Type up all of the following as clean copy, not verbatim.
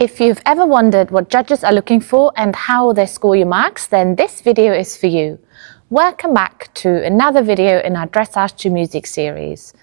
If you've ever wondered what judges are looking for and how they score your marks, then this video is for you. Welcome back to another video in our Dressage to Music series.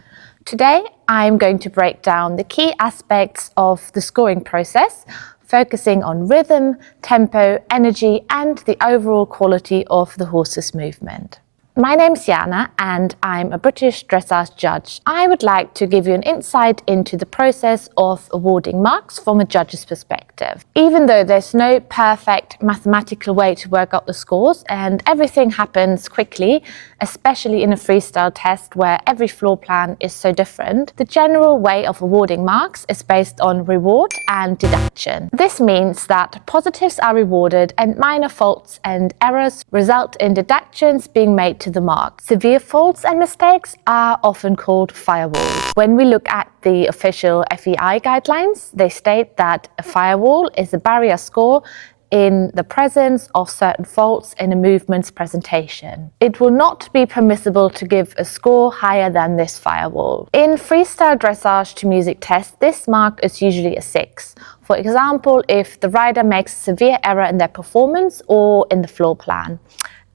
Today, I'm going to break down the key aspects of the scoring process, focusing on rhythm, tempo, energy, and the overall quality of the horse's movement. My name's Jana and I'm a British dressage judge. I would like to give you an insight into the process of awarding marks from a judge's perspective. Even though there's no perfect mathematical way to work out the scores and everything happens quickly, especially in a freestyle test where every floor plan is so different, the general way of awarding marks is based on reward and deduction. This means that positives are rewarded and minor faults and errors result in deductions being made to the mark. Severe faults and mistakes are often called firewalls. When we look at the official FEI guidelines, they state that a firewall is a barrier score in the presence of certain faults in a movement's presentation. It will not be permissible to give a score higher than this firewall. In freestyle dressage to music tests, this mark is usually a 6. For example, if the rider makes a severe error in their performance or in the floor plan.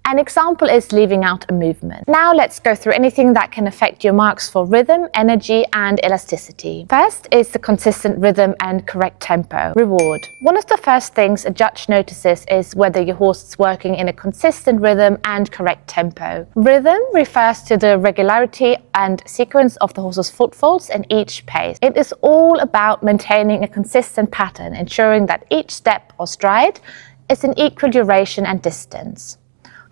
An example is leaving out a movement. Now let's go through anything that can affect your marks for rhythm, energy, and elasticity. First is the consistent rhythm and correct tempo. Reward. One of the first things a judge notices is whether your horse is working in a consistent rhythm and correct tempo. Rhythm refers to the regularity and sequence of the horse's footfalls in each pace. It is all about maintaining a consistent pattern, ensuring that each step or stride is in equal duration and distance.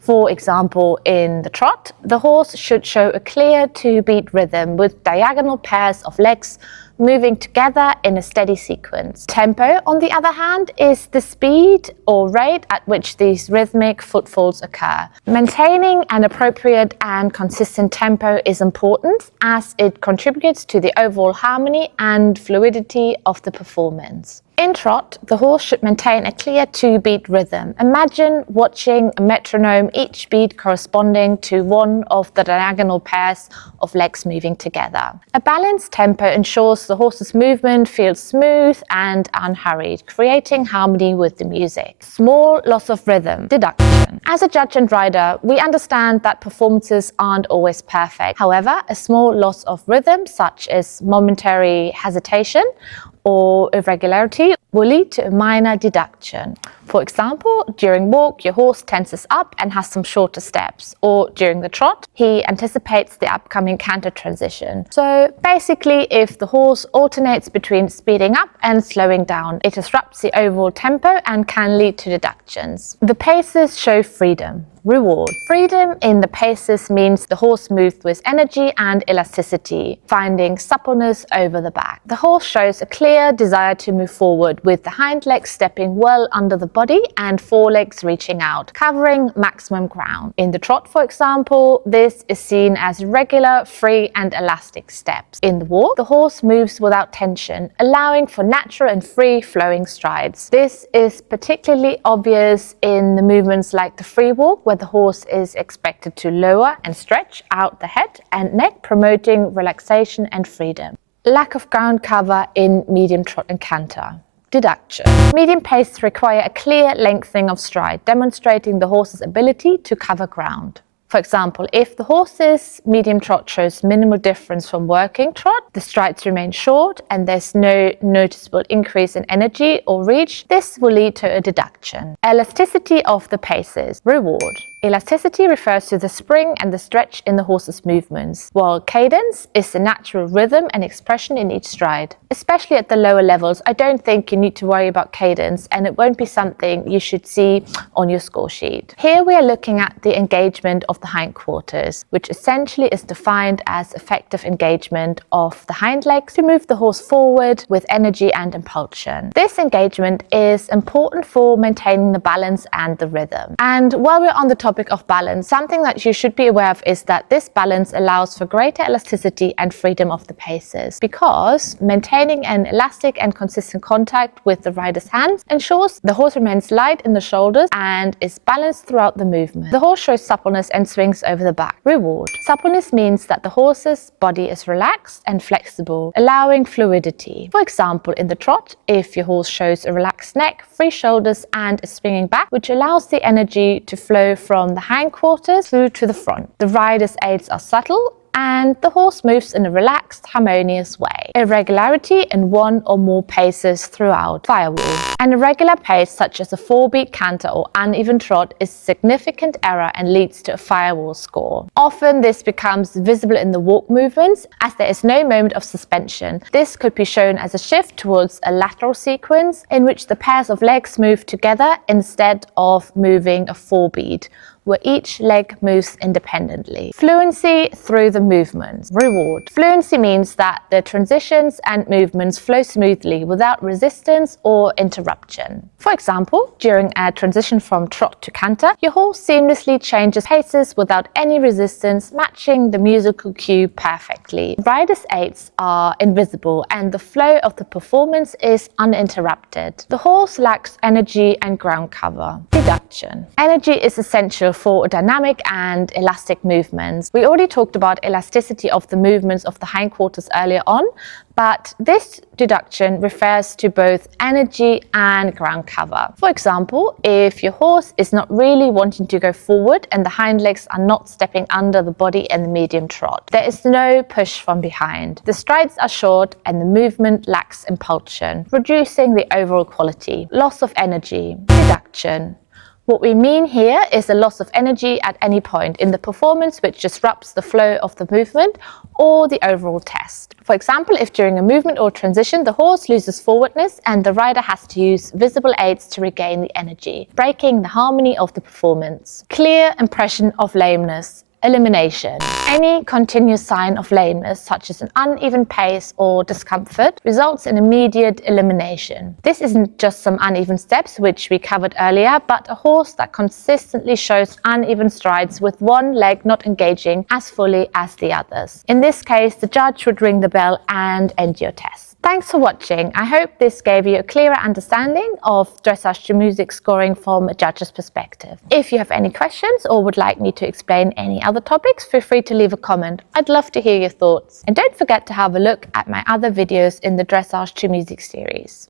For example, in the trot, the horse should show a clear 2-beat rhythm with diagonal pairs of legs moving together in a steady sequence. Tempo, on the other hand, is the speed or rate at which these rhythmic footfalls occur. Maintaining an appropriate and consistent tempo is important as it contributes to the overall harmony and fluidity of the performance. In trot, the horse should maintain a clear 2-beat rhythm. Imagine watching a metronome, each beat corresponding to one of the diagonal pairs of legs moving together. A balanced tempo ensures the horse's movement feels smooth and unhurried, creating harmony with the music. Small loss of rhythm. Deduction. As a judge and rider, we understand that performances aren't always perfect. However, a small loss of rhythm, such as momentary hesitation or irregularity, will lead to a minor deduction. For example, during walk, your horse tenses up and has some shorter steps, or during the trot, he anticipates the upcoming canter transition. So basically, if the horse alternates between speeding up and slowing down, it disrupts the overall tempo and can lead to deductions. The paces show freedom. Reward. Freedom in the paces means the horse moved with energy and elasticity, finding suppleness over the back. The horse shows a clear desire to move forward, with the hind legs stepping well under the body and forelegs reaching out, covering maximum ground. In the trot, for example, this is seen as regular, free, and elastic steps. In the walk, the horse moves without tension, allowing for natural and free-flowing strides. This is particularly obvious in the movements like the free walk, where the horse is expected to lower and stretch out the head and neck, promoting relaxation and freedom. Lack of ground cover in medium trot and canter. Deduction. Medium paces require a clear lengthening of stride, demonstrating the horse's ability to cover ground. For example, if the horse's medium trot shows minimal difference from working trot, the strides remain short and there's no noticeable increase in energy or reach, this will lead to a deduction. Elasticity of the paces. Reward. Elasticity refers to the spring and the stretch in the horse's movements, while cadence is the natural rhythm and expression in each stride. Especially at the lower levels, I don't think you need to worry about cadence, and it won't be something you should see on your score sheet. Here we are looking at the engagement of the hindquarters, which essentially is defined as effective engagement of the hind legs to move the horse forward with energy and impulsion. This engagement is important for maintaining the balance and the rhythm. And while we're on the topic of balance, something that you should be aware of is that this balance allows for greater elasticity and freedom of the paces, because maintaining an elastic and consistent contact with the rider's hands ensures the horse remains light in the shoulders and is balanced throughout the movement. The horse shows suppleness and swings over the back. Reward. Suppleness means that the horse's body is relaxed and flexible, allowing fluidity. For example, in the trot, if your horse shows a relaxed neck, free shoulders and is swinging back, which allows the energy to flow from the hindquarters through to the front. The rider's aids are subtle and the horse moves in a relaxed, harmonious way. Irregularity in one or more paces throughout. Firewall. An irregular pace such as a 4-beat canter or uneven trot is significant error and leads to a firewall score. Often this becomes visible in the walk movements as there is no moment of suspension. This could be shown as a shift towards a lateral sequence in which the pairs of legs move together instead of moving a 4-beat, where each leg moves independently. Fluency through the movements. Reward. Fluency means that the transitions and movements flow smoothly without resistance or interruption. For example, during a transition from trot to canter, your horse seamlessly changes paces without any resistance, matching the musical cue perfectly. Rider's aids are invisible and the flow of the performance is uninterrupted. The horse lacks energy and ground cover. Deduction. Energy is essential for dynamic and elastic movements. We already talked about elasticity of the movements of the hindquarters earlier on, but this deduction refers to both energy and ground cover. For example, if your horse is not really wanting to go forward and the hind legs are not stepping under the body in the medium trot, there is no push from behind. The strides are short and the movement lacks impulsion, reducing the overall quality. Loss of energy. Deduction. What we mean here is a loss of energy at any point in the performance which disrupts the flow of the movement or the overall test. For example, if during a movement or transition the horse loses forwardness and the rider has to use visible aids to regain the energy, breaking the harmony of the performance. Clear impression of lameness. Elimination. Any continuous sign of lameness, such as an uneven pace or discomfort, results in immediate elimination. This isn't just some uneven steps, which we covered earlier, but a horse that consistently shows uneven strides with one leg not engaging as fully as the others. In this case, the judge would ring the bell and end your test. Thanks for watching. I hope this gave you a clearer understanding of dressage to music scoring from a judge's perspective. If you have any questions or would like me to explain any other topics, feel free to leave a comment. I'd love to hear your thoughts. And don't forget to have a look at my other videos in the Dressage to Music series.